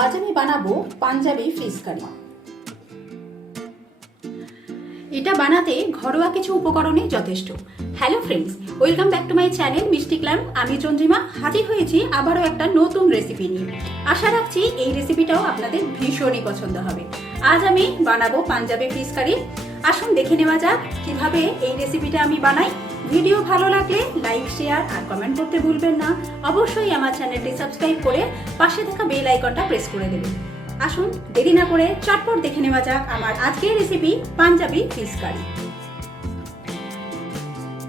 আজ আমি বানাবো পাঞ্জাবি ফিশ কারি। এটা বানাতে ঘরোয়া কিছু উপকরণই যথেষ্ট। Hello friends, welcome back to my channel মিষ্টি ক্লাম। আমি চন্দ্রিমা হাজির হয়েছি আবারও একটা নতুন রেসিপি নিয়ে। আশা রাখছি এই রেসিপিটাও আপনাদের ভীষণই পছন্দ হবে। আজ আমি বানাবো পাঞ্জাবি ফিশ কারি। আসুন দেখে নেওয়া যাক কিভাবে এই রেসিপিটা আমি বানাই। ভিডিও ভালো লাগলে লাইক, শেয়ার আর কমেন্ট করতে ভুলবেন না। অবশ্যই আমার চ্যানেলটি সাবস্ক্রাইব করে পাশে থাকা বেল আইকনটা প্রেস করে দেবেন। আসুন দেরি না করে চটপট দেখে নেওয়া যাক আমার আজকের recipe Punjabi fish curry.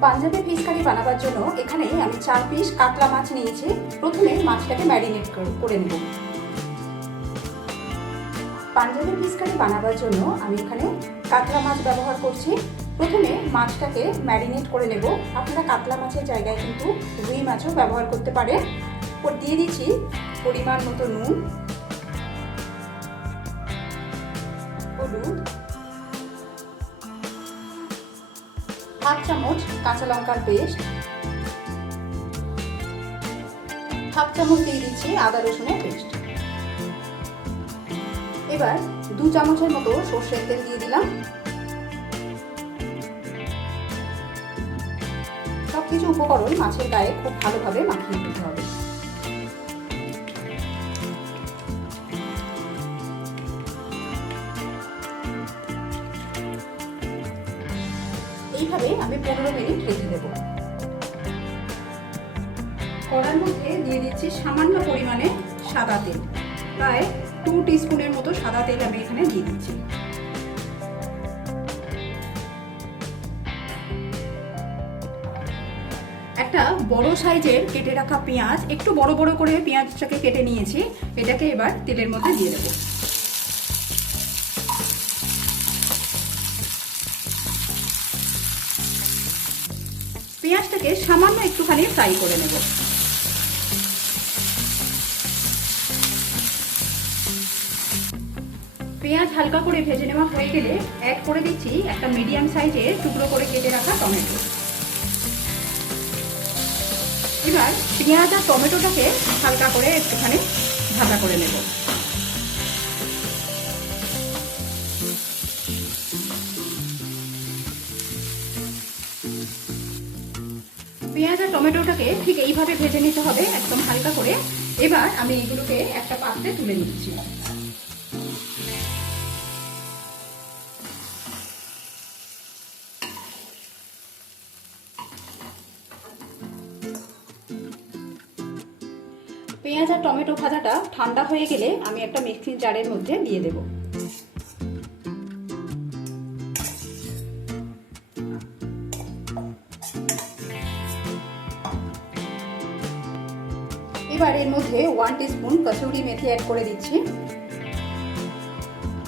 Punjabi fish curry বানাবার জন্য এখানে আমি 4 পিস কাতলা মাছ নিয়েছি। প্রথমে মাছটাকে ম্যারিনেট করে নেব। পাঞ্জাবি ফিশ কারি বানাবার জন্য আমি এখানে কাতলা মাছ ব্যবহার করছি। প্রথমে মাছটাকে ম্যারিনেট করে নেব। আপনারা কাতলা মাছের জায়গায় কিন্তু রুই মাছও ব্যবহার করতে পারেন। দিয়ে দিচ্ছি পরিমাণ মতো নুন, হলুদ, হাফ চামচ কাঁচা লঙ্কার পেস্ট, হাফ চামচ দিয়ে দিচ্ছি আদা রসুনের পেস্ট। এবার 2 চামচের মতো সরষের তেল দিয়ে দিলাম। সবকিছু উপকরণ মাছের গায়ে খুব ভালোভাবে মাখিয়ে নিতে হবে। এইভাবে আমি 15 মিনিট রেখে দেব। কড়ার মধ্যে দিয়ে দিচ্ছি সামান্য পরিমাণে সাদা তেল, প্রায় 2 টিস্পুনের মতো সাদা তেল আমি এখানে দিয়ে দিচ্ছি। একটা বড় সাইজের কেটে রাখা পেঁয়াজ, একটু বড় বড় করে পেঁয়াজটাকে কেটে নিয়েছি। এটাকে এবার তেলের মধ্যে দিয়ে দেব। পেঁয়াজটাকে সামান্য একটুখানি ফ্রাই করে নেব। পেঁয়াজ হালকা করে ভেজে নেওয়া হয়ে গেলে অ্যাড করে দিচ্ছি একটা মিডিয়াম সাইজের টুকরো করে কেটে রাখা টমেটো। এবার পেঁয়াজ আর টমেটোটাকে হালকা করে একটুখানি ভাজা করে নেব। পেঁয়াজ আর টমেটোটাকে ঠিক এইভাবে ভেজে নিতে হবে, একদম হালকা করে। এবার আমি এগুলোকে একটা পাত্রে তুলে নিচ্ছি। পেঁয়াজ আর টমেটো ভাজাটা ঠান্ডা হয়ে গেলে আমি একটা মিক্সিং জারের মধ্যে দিয়ে দেব। এবার এর মধ্যে 1 টিস্পুন কসুরি মেথি অ্যাড করে দিচ্ছি,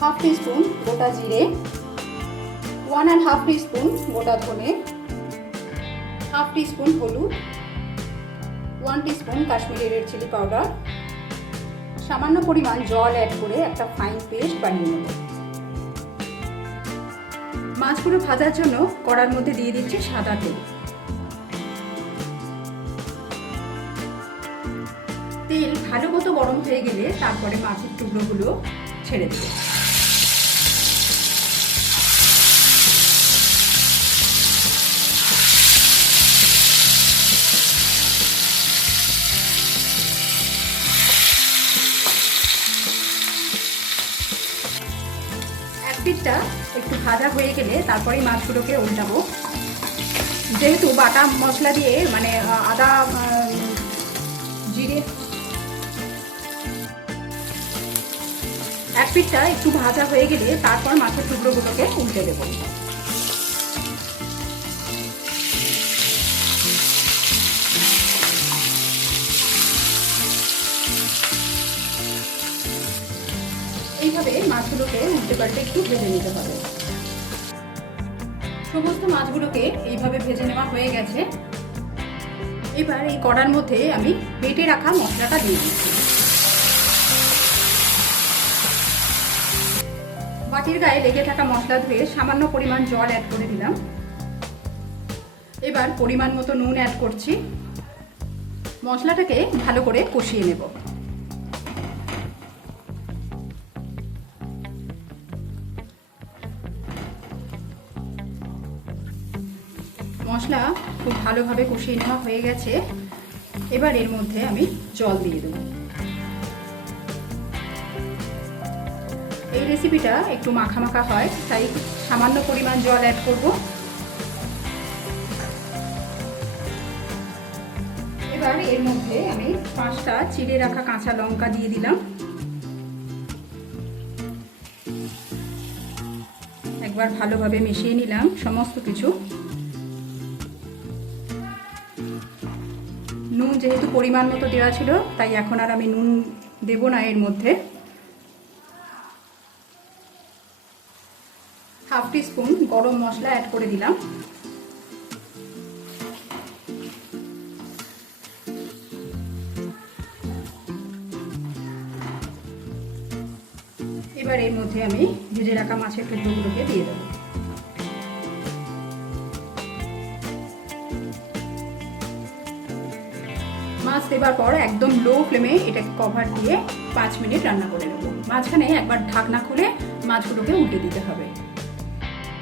হাফ টিস্পুন গোটা জিরে, 1.5 টিস্পুন গোটা ধনে, হাফ টিস্পুন হলুদ, 1 teaspoon Kashmiri red chilli powder, সামান্য পরিমাণ জল অ্যাড করে একটা ফাইন পেস্ট বানিয়ে নেব। মাছগুলো ভাজার জন্য কড়ার মধ্যে দিয়ে দিচ্ছি সাদা তেল। তেল ভালো মতো গরম হয়ে গেলে তারপরে মাছের টুকরোগুলো ছেড়ে দেব। এক পিঠটা একটু ভাজা হয়ে গেলে তারপরে মাছগুলোকে উল্টাবো। যেহেতু বাটা মশলা দিয়ে মানে আদা, জিরে, এক পিঠটা একটু ভাজা হয়ে গেলে তারপর মাছের টুকরোগুলোকে উল্টে দেব। এইভাবে মাছগুলোকে উল্টে পাল্টে একটু ভেজে নিতে হবে। সমস্ত মাছগুলোকে এইভাবে ভেজে নেওয়া হয়ে গেছে। এবার এই কড়ার মধ্যে আমি বেটে রাখা মশলাটা দিয়ে দিচ্ছি। বাটির গায়ে লেগে থাকা মশলা ধুয়ে সামান্য পরিমাণ জল অ্যাড করে দিলাম। এবার পরিমাণ মতো নুন অ্যাড করছি। মশলাটাকে ভালো করে কষিয়ে নেব। মশলা খুব ভালোভাবে কষিয়ে নেওয়া হয়ে গেছে। এবার এর মধ্যে আমি জল দিয়ে দেবো। এই রেসিপিটা একটু মাখা মাখা হয়, তাই সামান্য পরিমাণ জল অ্যাড করব। এবার এর মধ্যে আমি 5টা চিড়ে রাখা কাঁচা লঙ্কা দিয়ে দিলাম। একবার ভালোভাবে মিশিয়ে নিলাম সমস্ত কিছু। নুন যেহেতু পরিমাণ মতো দেওয়া ছিল, তাই এখন আর আমি নুন দেব না এর মধ্যে। হাফ টিস্পুন গরম মশলা অ্যাড করে দিলাম। এবার এর মধ্যে আমি ভেজে রাখা মাছের টুকরোগুলোকে দিয়ে দেবো। মাছ দেবার পর একদম লো ফ্লেমে এটাকে কভার দিয়ে 5 মিনিট রান্না করে নেব। মাঝখানে একবার ঢাকনা খুলে মাছগুলোকে উল্টে দিতে হবে।